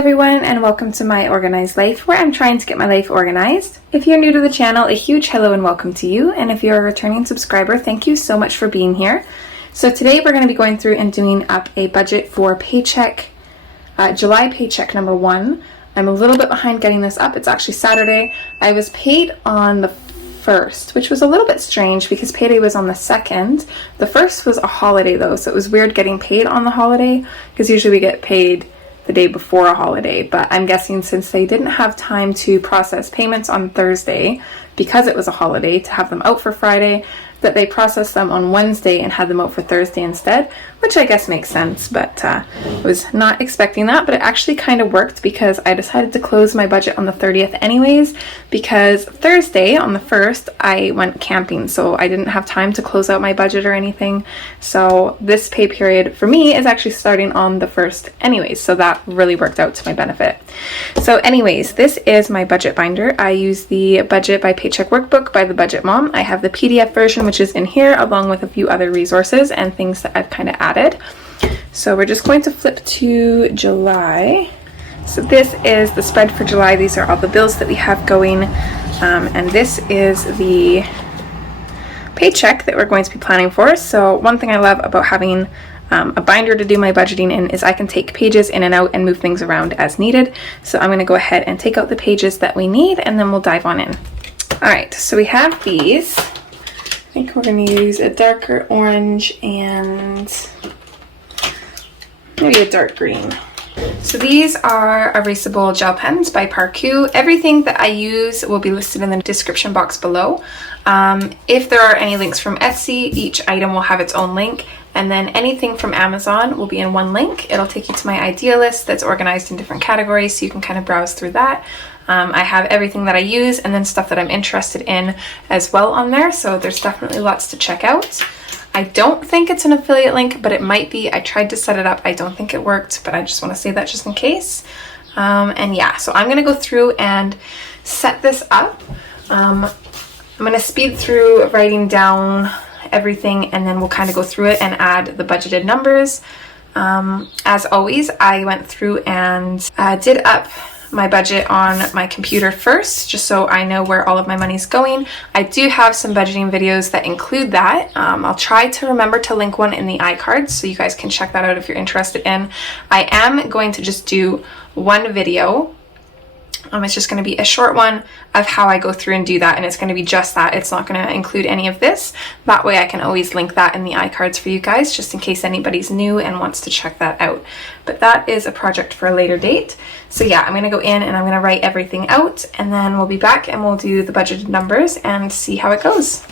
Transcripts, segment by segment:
everyone, and welcome to My Organized Life, where I'm trying to get my life organized. If you're new to the channel, a huge hello and welcome to you, and if you're a returning subscriber, thank you so much for being here. So today we're going to be going through and doing up a budget for Paycheck, July paycheck number 1. I'm a little bit behind getting this up. It's actually Saturday. I was paid on the 1st, which was a little bit strange because payday was on the 2nd. The 1st was a holiday though, so it was weird getting paid on the holiday because usually we get paid the day before a holiday, but I'm guessing since they didn't have time to process payments on Thursday because it was a holiday to have them out for Friday, that they processed them on Wednesday and had them out for Thursday instead, which I guess makes sense, but I was not expecting that, but it actually kind of worked because I decided to close my budget on the 30th anyways, because Thursday on the 1st I went camping, so I didn't have time to close out my budget or anything. So this pay period for me is actually starting on the 1st anyways, so that really worked out to my benefit. So anyways, this is my budget binder. I use the Budget by Paycheck workbook by the Budget Mom. I have the PDF version, which is in here, along with a few other resources and things that I've kind of added. So we're just going to flip to July. So this is the spread for July. These are all the bills that we have going, and this is the paycheck that we're going to be planning for. So one thing I love about having a binder to do my budgeting in is I can take pages in and out and move things around as needed. So I'm going to go ahead and take out the pages that we need, and then we'll dive on in. Alright, so we have these. I think we're going to use a darker orange and maybe a dark green. So these are erasable gel pens by Parku. Everything that I use will be listed in the description box below. If there are any links from Etsy, each item will have its own link. And then anything from Amazon will be in one link. It'll take you to my idea list that's organized in different categories, so you can kind of browse through that. I have everything that I use and then stuff that I'm interested in as well on there, so there's definitely lots to check out. I don't think it's an affiliate link, but it might be. I tried to set it up. I don't think it worked, but I just want to say that just in case. And yeah, so I'm going to go through and set this up. I'm going to speed through writing down everything, and then we'll kind of go through it and add the budgeted numbers. As always, I went through and did up my budget on my computer first, just so I know where all of my money's going. I do have some budgeting videos that include that. I'll try to remember to link one in the iCards so you guys can check that out if you're interested in. I am going to just do one video. It's just going to be a short one of how I go through and do that, and it's going to be just that. It's not going to include any of this. That way I can always link that in the iCards for you guys, just in case anybody's new and wants to check that out. But that is a project for a later date. So yeah, I'm going to go in and I'm going to write everything out, and then we'll be back and we'll do the budgeted numbers and see how it goes.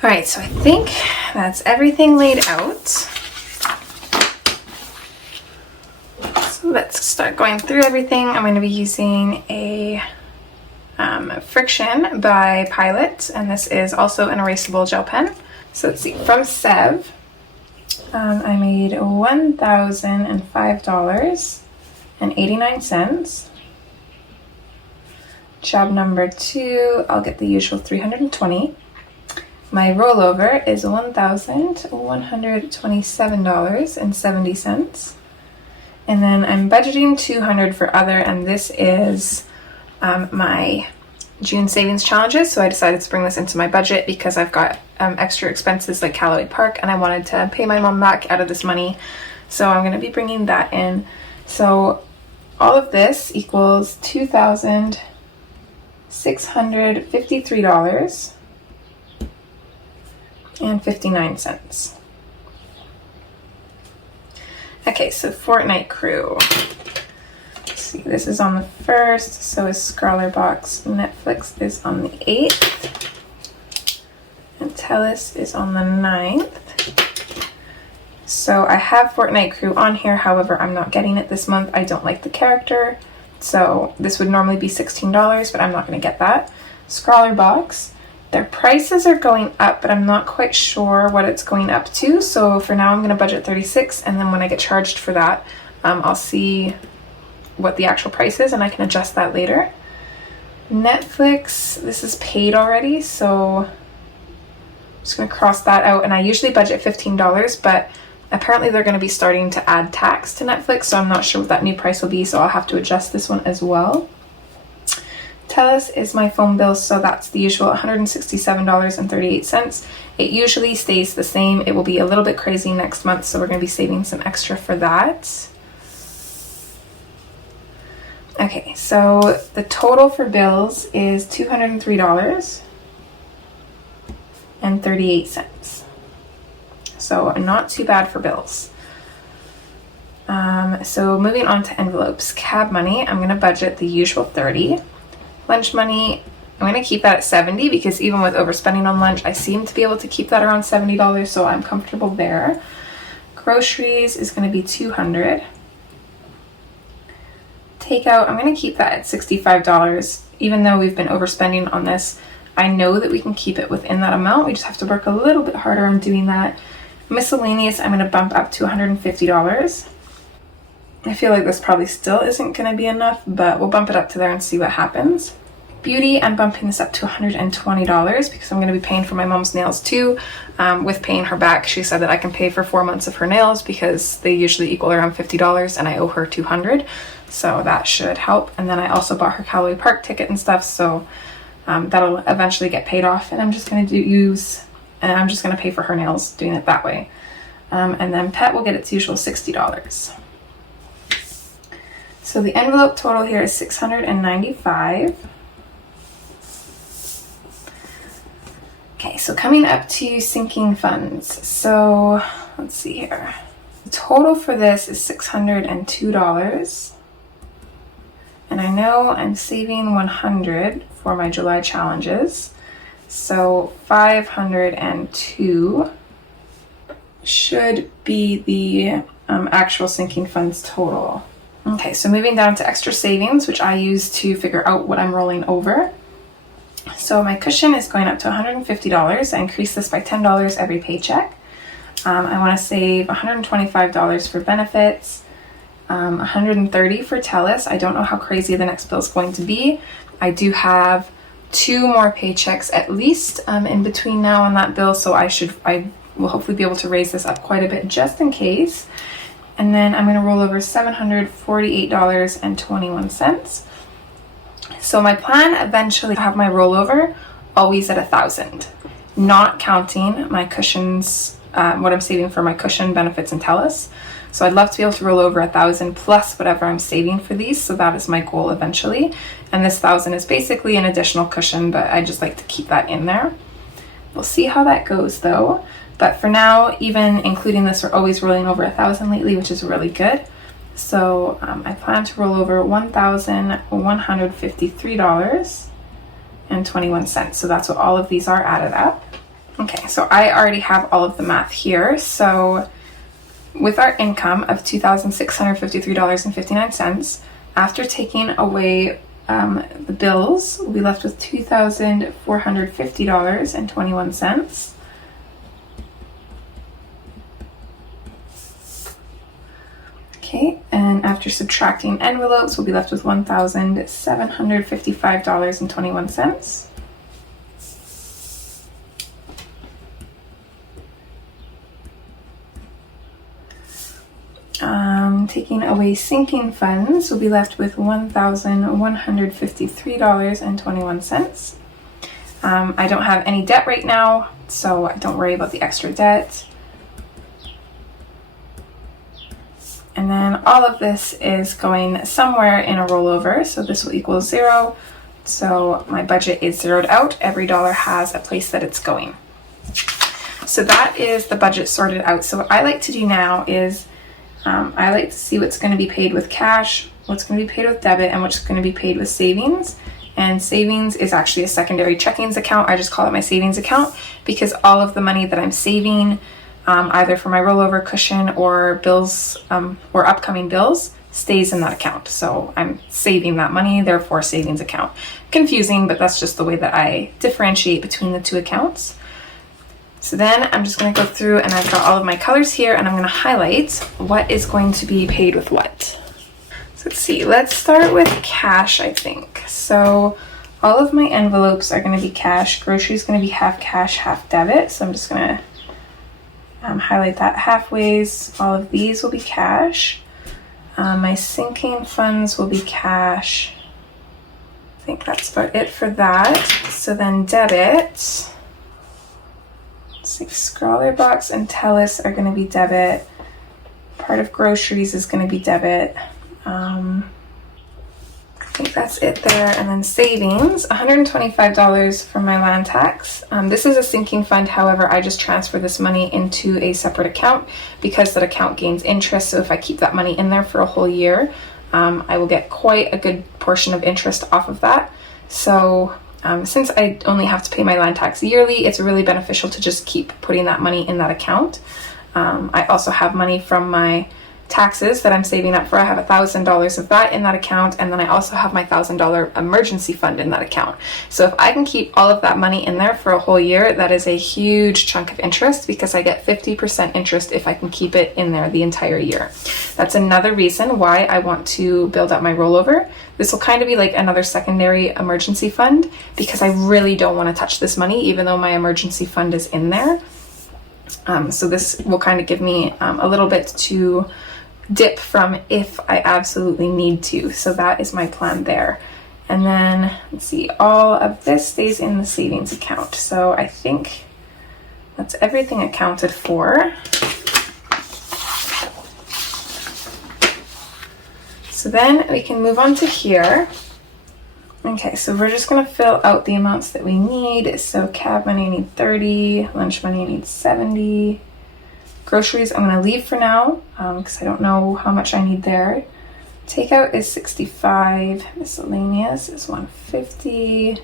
Alright, so I think that's everything laid out. So let's start going through everything. I'm going to be using a Friction by Pilot, and this is also an erasable gel pen. So let's see, from Sev, I made $1,005.89. Job number 2, I'll get the usual $320. My rollover is $1,127.70. And then I'm budgeting $200 for other, and this is my June savings challenges. So I decided to bring this into my budget because I've got extra expenses like Callaway Park, and I wanted to pay my mom back out of this money. So I'm going to be bringing that in. So all of this equals $2,653. and 59 cents. Okay, so Fortnite crew. see, this is on the 1st, so is Scrawler Box. Netflix is on the 8th, and Telus is on the 9th. So I have Fortnite Crew on here, however, I'm not getting it this month. I don't like the character, so this would normally be $16, but I'm not going to get that. Scrawler Box, their prices are going up, but I'm not quite sure what it's going up to, so for now I'm going to budget $36, and then when I get charged for that, I'll see what the actual price is and I can adjust that later. Netflix, this is paid already, so I'm just going to cross that out, and I usually budget $15, but apparently they're going to be starting to add tax to Netflix, so I'm not sure what that new price will be, so I'll have to adjust this one as well. Telus is my phone bill, so that's the usual $167.38. It usually stays the same. It will be a little bit crazy next month, so we're going to be saving some extra for that. Okay, so the total for bills is $203.38. So not too bad for bills. So moving on to envelopes. Cab money, I'm going to budget the usual $30. Lunch money, I'm going to keep that at $70 because even with overspending on lunch, I seem to be able to keep that around $70, so I'm comfortable there. Groceries is going to be $200. Takeout, I'm going to keep that at $65. Even though we've been overspending on this, I know that we can keep it within that amount. We just have to work a little bit harder on doing that. Miscellaneous, I'm going to bump up to $150. I feel like this probably still isn't going to be enough, but we'll bump it up to there and see what happens. Beauty, I'm bumping this up to $120 because I'm going to be paying for my mom's nails too. With paying her back, she said that I can pay for 4 months of her nails because they usually equal around $50 and I owe her $200. So that should help. And then I also bought her Callaway Park ticket and stuff, so that'll eventually get paid off, and I'm just going to pay for her nails doing it that way. And then pet will get its usual $60. So the envelope total here is $695. Okay, so coming up to sinking funds. So let's see here. The total for this is $602. And I know I'm saving $100 for my July challenges. So $502 should be the actual sinking funds total. Okay, so moving down to extra savings, which I use to figure out what I'm rolling over. So my cushion is going up to $150. I increase this by $10 every paycheck. I want to save $125 for benefits, $130 for Telus. I don't know how crazy the next bill is going to be. I do have 2 more paychecks at least in between now and that bill, so I will hopefully be able to raise this up quite a bit just in case. And then I'm going to roll over $748.21. So my plan eventually to have my rollover always at $1,000, not counting my cushions, what I'm saving for my cushion, benefits, and Telus. So I'd love to be able to roll over $1,000 plus whatever I'm saving for these. So that is my goal eventually. And this $1,000 is basically an additional cushion, but I just like to keep that in there. We'll see how that goes though. But for now, even including this, we're always rolling over $1,000 lately, which is really good. So I plan to roll over $1,153.21. So that's what all of these are added up. Okay, so I already have all of the math here. So with our income of $2,653.59, after taking away the bills, we'll be left with $2,450.21. Okay, and after subtracting envelopes, we'll be left with $1,755.21. Taking away sinking funds, we'll be left with $1,153.21. I don't have any debt right now, so don't worry about the extra debt. And then all of this is going somewhere in a rollover, so this will equal 0. So my budget is zeroed out. Every dollar has a place that it's going. So that is the budget sorted out. So what I like to do now is I like to see what's going to be paid with cash what's going to be paid with debit and what's going to be paid with savings. And savings is actually a secondary checkings account. I just call it my savings account because all of the money that I'm saving, either for my rollover cushion or bills or upcoming bills, stays in that account. So I'm saving that money, therefore savings account. Confusing, but that's just the way that I differentiate between the two accounts. So then I'm just going to go through and I've got all of my colors here and I'm going to highlight what is going to be paid with what. So let's see, let's start with cash, I think. So all of my envelopes are going to be cash. Grocery is going to be half cash, half debit. So I'm just going to highlight that halfways. All of these will be cash. My sinking funds will be cash. I think that's about it for that. So then debit. Let's see, Scrawler Box and Telus are going to be debit. Part of groceries is going to be debit. I think that's it there. And then savings, $125 for my land tax. This is a sinking fund. However, I just transfer this money into a separate account because that account gains interest. So if I keep that money in there for a whole year, I will get quite a good portion of interest off of that. So since I only have to pay my land tax yearly, it's really beneficial to just keep putting that money in that account. I also have money from my taxes that I'm saving up for. I have $1,000 of that in that account, and then I also have my $1,000 emergency fund in that account. So if I can keep all of that money in there for a whole year, that is a huge chunk of interest because I get 50% interest if I can keep it in there the entire year. That's another reason why I want to build up my rollover. This will kind of be like another secondary emergency fund because I really don't want to touch this money even though my emergency fund is in there. So this will kind of give me a little bit to dip from if I absolutely need to. So that is my plan there. And then let's see, all of this stays in the savings account. So I think that's everything accounted for. So then we can move on to here. Okay, so we're just going to fill out the amounts that we need. So cab money I need 30, lunch money I need 70. Groceries I'm going to leave for now because I don't know how much I need there. Takeout is 65. Miscellaneous is 150.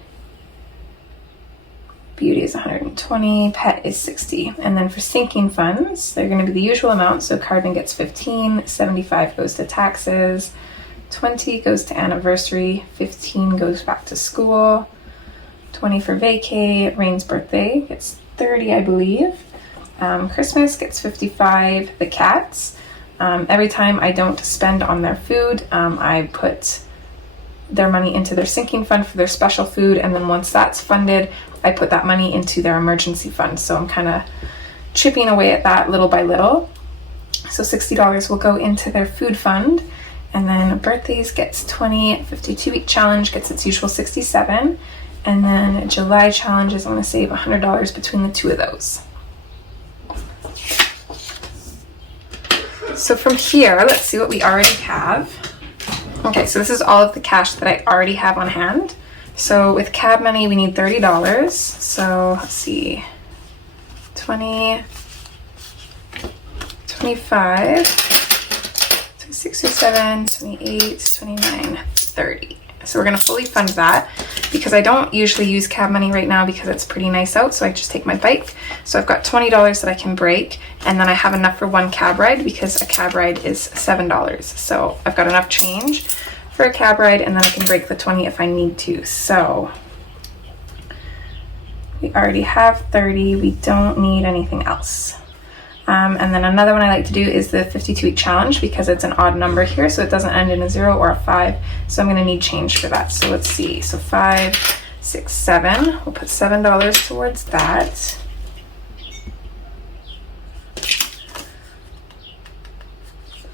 Beauty is 120. Pet is 60. And then for sinking funds, they're going to be the usual amount. So carbon gets 15. 75 goes to taxes. 20 goes to anniversary. 15 goes back to school. 20 for vacay. Rain's birthday gets 30, I believe. Christmas gets 55. The cats, every time I don't spend on their food, I put their money into their sinking fund for their special food, and then once that's funded, I put that money into their emergency fund. So I'm kind of chipping away at that little by little. So $60 will go into their food fund, and then birthdays gets 20. 52-week challenge gets its usual 67, and then July challenges, I'm going to save $100 between the two of those. So from here, let's see what we already have. Okay, so this is all of the cash that I already have on hand. So with cab money, we need $30. So let's see, 20, 25, 26 or 7, 28, 29, 30. So we're going to fully fund that because I don't usually use cab money right now because it's pretty nice out, so I just take my bike. So I've got $20 that I can break, and then I have enough for one cab ride because a cab ride is $7. So I've got enough change for a cab ride, and then I can break the 20 if I need to. So we already have 30. We don't need anything else. And then another one I like to do is the 52-week challenge because it's an odd number here, so it doesn't end in a 0 or a 5. So I'm going to need change for that. So let's see. So 5, 6, 7. We'll put $7 towards that.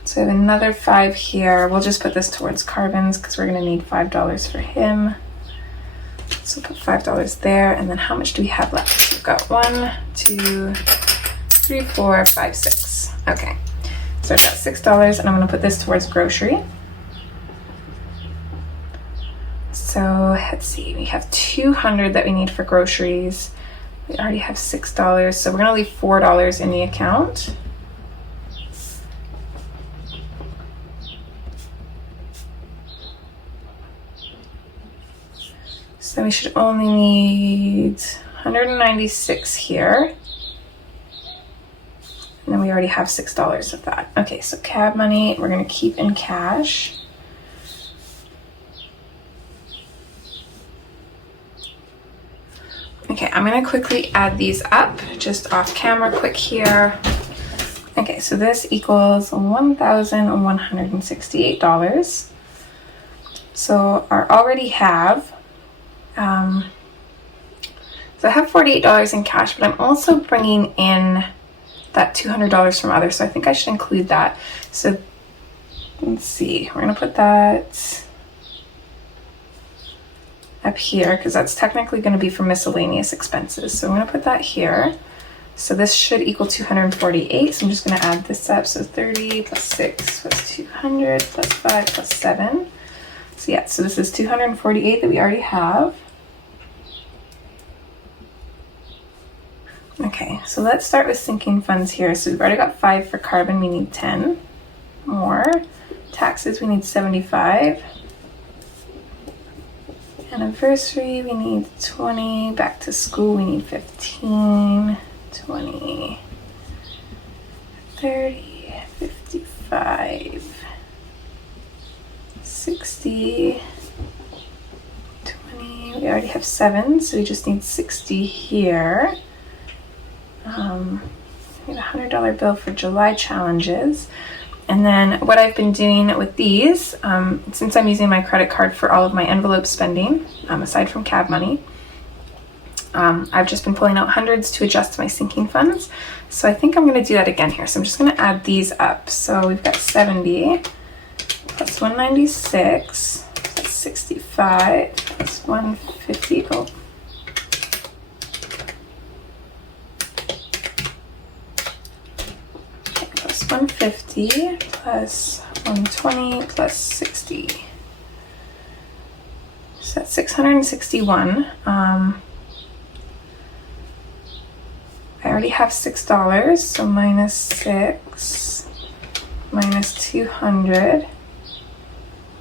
So I have another 5 here. We'll just put this towards carbons because we're going to need $5 for him. So put $5 there. And then how much do we have left? We've got 1, 2, 3, 4, 5, 6. Okay, so I've got $6, and I'm going to put this towards grocery. So let's see, we have $200 that we need for groceries. We already have $6, so we're going to leave $4 in the account. So we should only need 196 here. And then we already have $6 of that. Okay, so cab money, we're gonna keep in cash. Okay, I'm gonna quickly add these up, just off camera quick here. Okay, so this equals $1,168. So I already have, so I have $48 in cash, but I'm also bringing in that $200 from others, so I think I should include that. So let's see, we're gonna put that up here because that's technically going to be for miscellaneous expenses. So I'm going to put that here. So this should equal 248. So I'm just going to add this up. So 30 plus 6 plus 200 plus 5 plus 7. So yeah, so this is 248 that we already have. Okay, so let's start with sinking funds here. So we've already got 5 for carbon. We need 10 more. Taxes, we need 75. Anniversary, we need 20. Back to school, we need 15, 20, 30, 55, 60, 20. We already have 7, so we just need 60 here. We need a $100 bill for July challenges. And then what I've been doing with these, since I'm using my credit card for all of my envelope spending, aside from cab money, I've just been pulling out hundreds to adjust my sinking funds. So I think I'm going to do that again here. So I'm just going to add these up. So we've got 70 plus 196 plus 65 plus 150. Oh. 150 plus 120 plus 60. So that's 661. I already have $6, so minus 6 minus 200.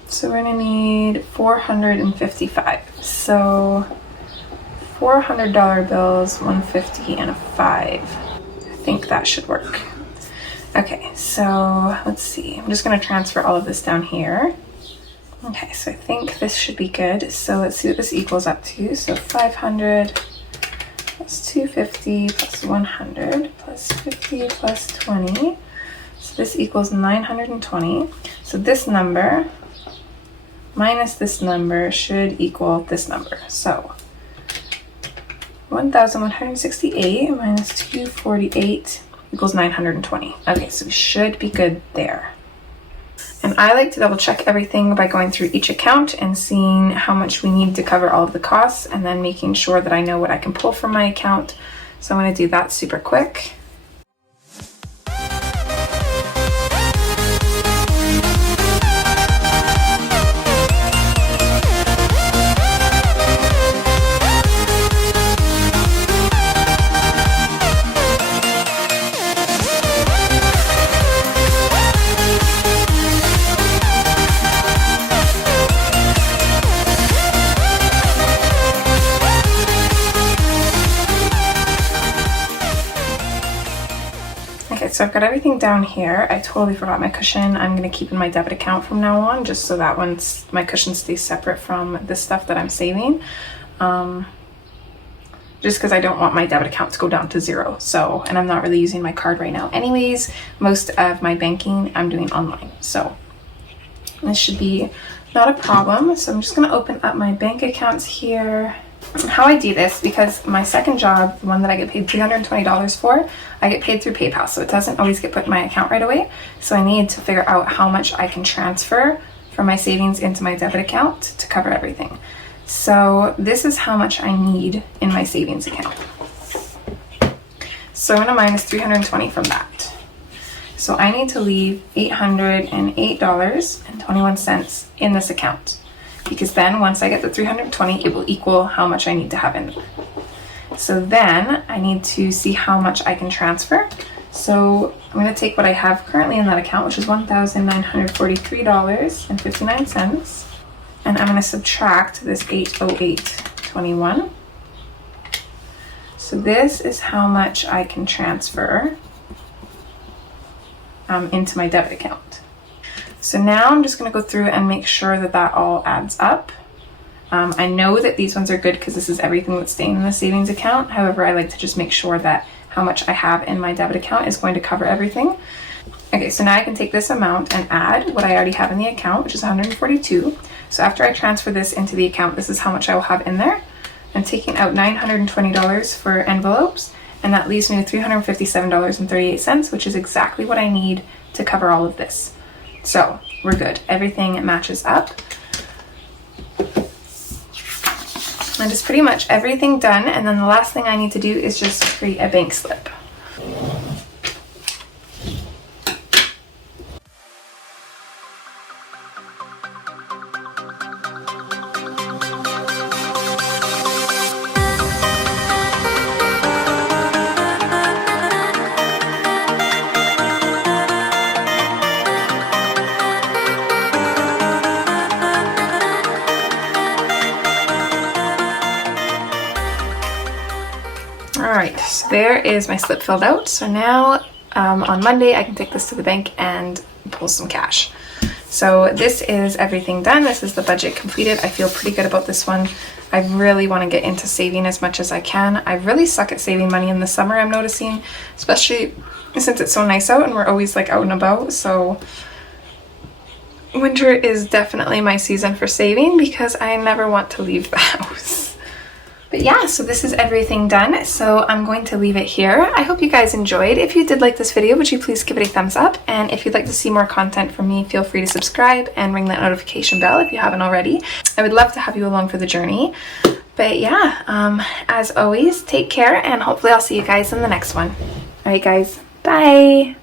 So we're gonna need 455. So $400 bills, 150 and a 5. I think that should work. Okay, so let's see. I'm just going to transfer all of this down here. Okay, so I think this should be good. So let's see what this equals up to. So 500 plus 250 plus 100 plus 50 plus 20. So this equals 920. So this number minus this number should equal this number. So 1,168 minus 248 equals 920. Okay, so we should be good there. And I like to double check everything by going through each account and seeing how much we need to cover all of the costs, and then making sure that I know what I can pull from my account. So I'm going to do that super quick. So I've got everything down here. I totally forgot my cushion. I'm going to keep in my debit account from now on, just so that once my cushion stays separate from the stuff that I'm saving. Just because I don't want my debit account to go down to 0. So, and I'm not really using my card right now anyways. Most of my banking I'm doing online. So this should be not a problem. So I'm just going to open up my bank accounts here. How I do this, because my second job, the one that I get paid $320 for, I get paid through PayPal, so it doesn't always get put in my account right away. So I need to figure out how much I can transfer from my savings into my debit account to cover everything. So this is how much I need in my savings account. So I'm going to minus 320 from that. So I need to leave $808.21 in this account. Because then once I get the 320, it will equal how much I need to have in there. So then I need to see how much I can transfer. So I'm going to take what I have currently in that account, which is $1,943.59. And I'm going to subtract this $808 $1,221. So this is how much I can transfer into my debit account. So now I'm just going to go through and make sure that that all adds up. I know that these ones are good because this is everything that's staying in the savings account. However, I like to just make sure that how much I have in my debit account is going to cover everything. Okay, so now I can take this amount and add what I already have in the account, which is 142. So after I transfer this into the account, this is how much I will have in there. I'm taking out $920 for envelopes, and that leaves me with $357.38, which is exactly what I need to cover all of this. So we're good. Everything matches up. And it's pretty much everything done, and then the last thing I need to do is just create a bank slip. Alright, so there is my slip filled out. So now on Monday I can take this to the bank and pull some cash. So this is everything done. This is the budget completed. I feel pretty good about this one. I really want to get into saving as much as I can. I really suck at saving money in the summer, I'm noticing, especially since it's so nice out and we're always like out and about. So winter is definitely my season for saving because I never want to leave the house. But yeah, so this is everything done, so I'm going to leave it here. I hope you guys enjoyed. If you did like this video, would you please give it a thumbs up? And if you'd like to see more content from me, feel free to subscribe and ring that notification bell if you haven't already. I would love to have you along for the journey. But yeah, as always, take care, and hopefully I'll see you guys in the next one. Alright guys, bye!